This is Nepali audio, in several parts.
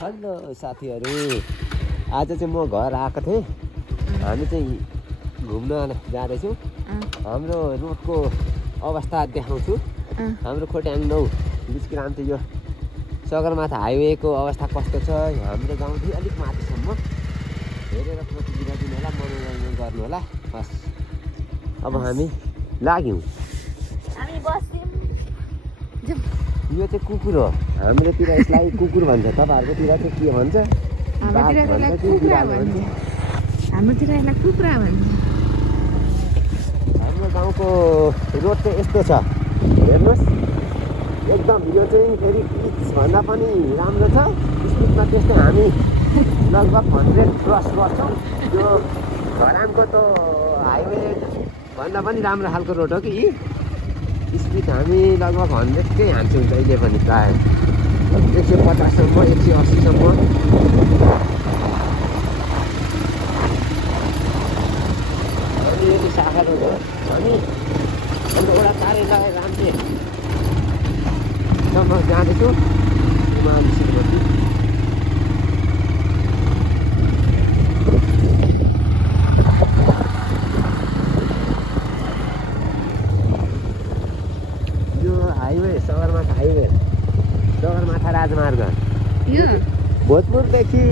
हेलो साथीहरू, आज चाहिँ म घर आएको थिएँ। हामी चाहिँ घुम्न जाँदैछौँ। हाम्रो रोडको अवस्था देखाउँछु। हाम्रो खोट्याङ 9 बिचग्राम चाहिँ यो सगरमाथा हाइवेको अवस्था कस्तो छ। हाम्रो गाउँदेखि अलिक माथिसम्म हेरेर प्रतिक्रिया दिनु होला, मनोरञ्जन गर्नु होला। हस्, अब हामी लाग्यौँ। यो चाहिँ कुकुर हो। हाम्रोतिर यसलाई कुकुर भन्छ, तपाईँहरूकोतिर चाहिँ के भन्छ? हाम्रोतिर यसलाई कुखुरा भन्छ। हाम्रो गाउँको रोड चाहिँ यस्तो छ, हेर्नुहोस्। एकदम यो चाहिँ फेरि पिचभन्दा पनि राम्रो छ। स्पिडमा त्यस्तै हामी लगभग 100 क्रस गर्छौँ। यो घरामको त हाइवे भन्दा पनि राम्रो खालको रोड हो कि। स्पिड हामी लगभग 100कै हान्छौँ जहिले पनि, प्रायः 150सम्म 180सम्म। अलिअलि शाखा रोड हो। हामी अन्त एउटा कार्यालय राम्रेसम्म जाँदैछौँ। हिमाली श्रीमती सगरमाथा राजमार्ग भोजपुरदेखि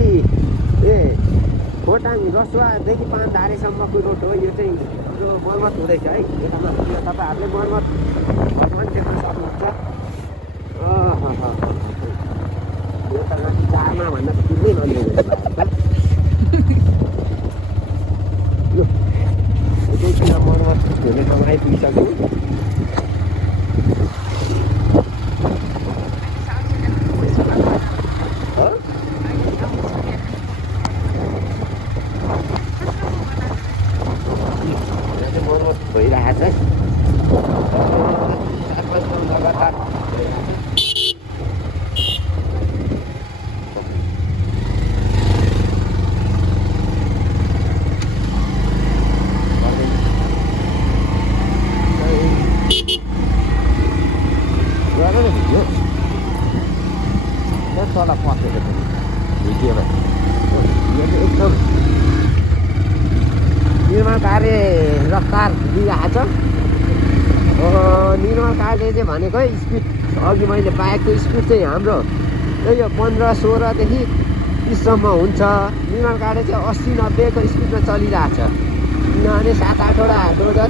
खोटाङ रसुवादेखि पानधारेसम्मको रोड हो। यो चाहिँ हाम्रो मर्मत हुँदैछ है। यतामा तपाईँहरूले मर्मत पनि देख्न सक्नुहुन्छ। यो त चारमा भन्दा त कुनै नलिँदैन। यो मर्मत हुने ठाउँ आइपुगिसक्यौँ। भइरहेछ लगातार। तल पसेको छ भिडियोमा। यो चाहिँ एकदम निर्माण कार्य रफ्तार दिइरहेको छ। निर्माण कार्य चाहिँ भनेको स्पिड, अघि मैले बाइकको स्पिड चाहिँ हाम्रो यो 15-16देखि 30सम्म हुन्छ। निर्माण कार्य चाहिँ 80-90को स्पिडमा चलिरहेको छ। किनभने 7-8वटा डोजर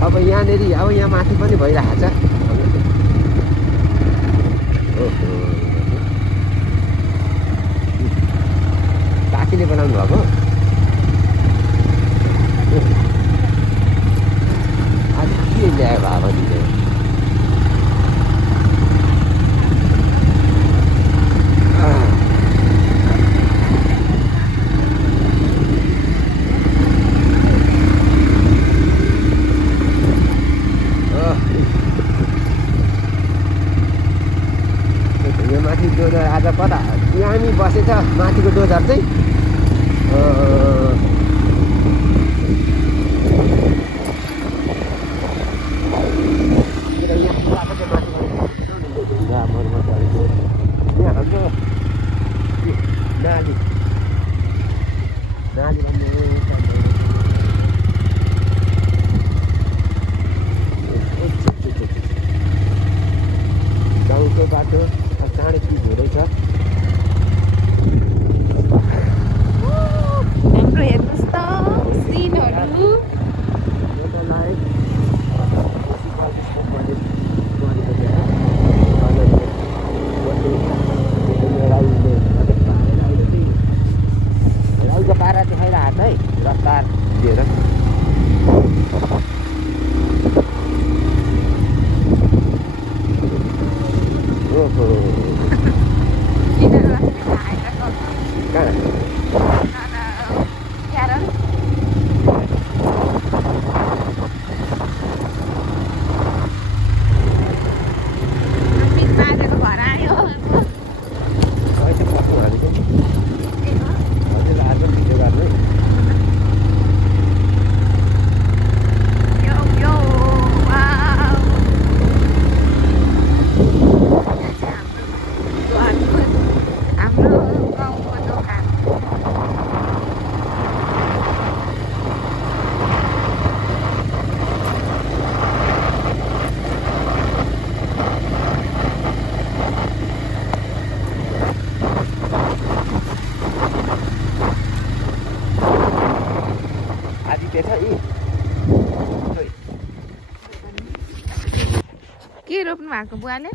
अब यहाँनिर अब यहाँ माथि पनि भइरहेको छ। काकीले बनाउनु भएको आज के ल्यायो बाबाजीले? यो माथि डोजर आज कता यहाँ बसेछ। माथिको डोजर चाहिँ खोइ के रोप्नु भएको बुवाले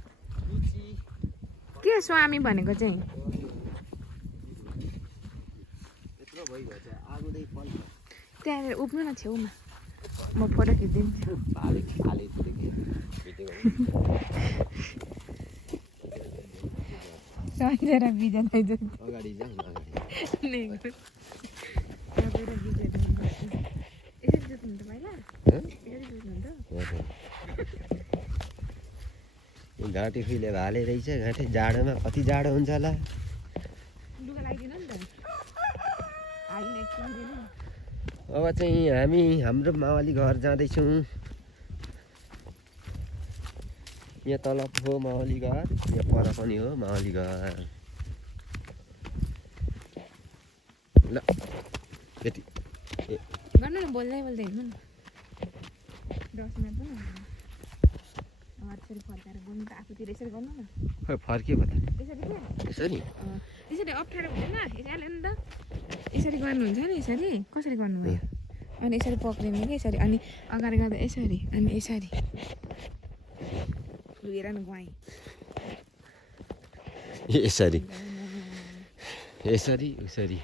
के स्वामी भनेको चाहिँ यत्रो भइगयो चाहिँ आगोदै फल त्यहाँनिर उफ्नु न छेउमा म फोटो खिचिदिन्छु भाले भाले सम्झेर बिजन अगाडि जाउँ न अगाडि यसरी जोत्नु त पहिला यसरी जोत्नु त घाँटी खुइले भाले रहेछ घाँटी जाडोमा कति जाडो हुन्छ होला लुगा लगाइदिनु नि त हाल्ने किन्दिनु अब चाहिँ हामी हाम्रो मावली घर जाँदैछौँ यहाँ तल हो मावली घर यहाँ पर पनि हो मावली घर ल यति गर्नु न बोल्दै बोल्दै हेर्नु न 10 मिनट पनि यसरी फर्काएर गर्नु त आफूतिर यसरी गर्नु न खै फर्कियो कता यसरी के यसरी यसरी अप्ठ्यारो हुँदैन यसरी नि त यसरी गर्नुहुन्छ नि यसरी कसरी गर्नुभयो अनि यसरी पक्रिने कि यसरी अनि अगाडि गर्दा यसरी अनि यसरी लुएर न गएँ यसरी यसरी उसरी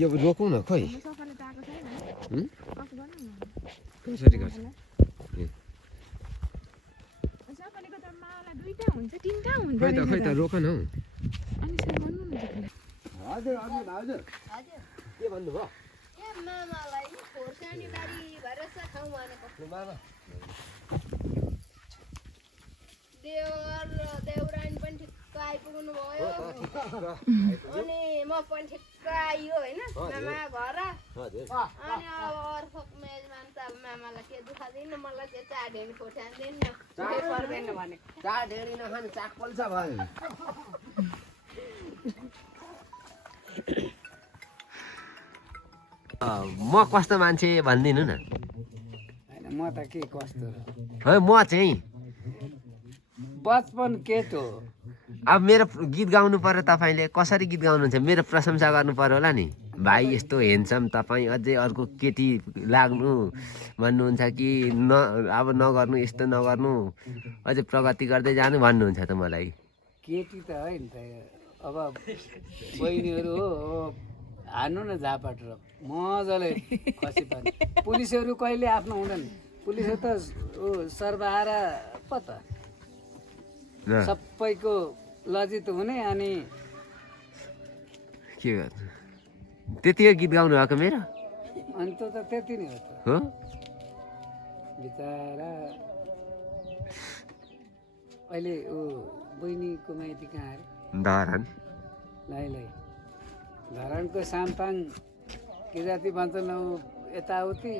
यो रोकौँ न खोइ सफाले त आएको छैन कसो गर्नु न कसरी गर्छ सफालेको त माला दुईटा हुन्छ तिनटा हुन्छ खै त रोक न हौ अनि यसरी गर्नु न हजुर हजुर हजुर के भन्नुभयो मामालाई खोर्सानी बारी भएर खाउँ भनेको मामा देवर र देउरानी पनि ठिक्क आइपुग्नु भयो अनि म पनि ठिक्क आइयो होइन मामा घर हजुर अनि अब अर्को मेजमान त अब मामालाई के दुःख दिनु मलाई त्यो चाढेनी खोर्सानी दिनु न केही पर्दैन भने चार ढेडी नखाने चाक पल्छ भयो म कस्तो मान्छे भनिदिनु न म त के कस्तो है म चाहिँ बचपन केटो अब मेरो गीत गाउनु पर्यो तपाईँले कसरी गीत गाउनुहुन्छ मेरो प्रशंसा गर्नु पर्यो होला नि भाइ यस्तो हेन्डसम तपाईँ अझै अर्को केटी लाग्नु भन्नुहुन्छ कि अब नगर्नु यस्तो नगर्नु अझै प्रगति गर्दै जानु भन्नुहुन्छ त मलाई केटी त होइन त अब बहिनीहरू हो हान्नु न झापाट र मजाले खसी पार्ने पुलिसहरू कहिले आफ्नो हुँदैन पुलिसहरू त सर्वहारा पत्ता सबैको लजित हुने अनि के गर्नु त्यतिकै गीत गाउनु भएको मेरो अनि त त्यति नै हो त हो बिचरा अहिले बहिनीको माइती कहाँ अरे धरान लाई धरानको साम्पाङ के जाति भन्छन् यताउति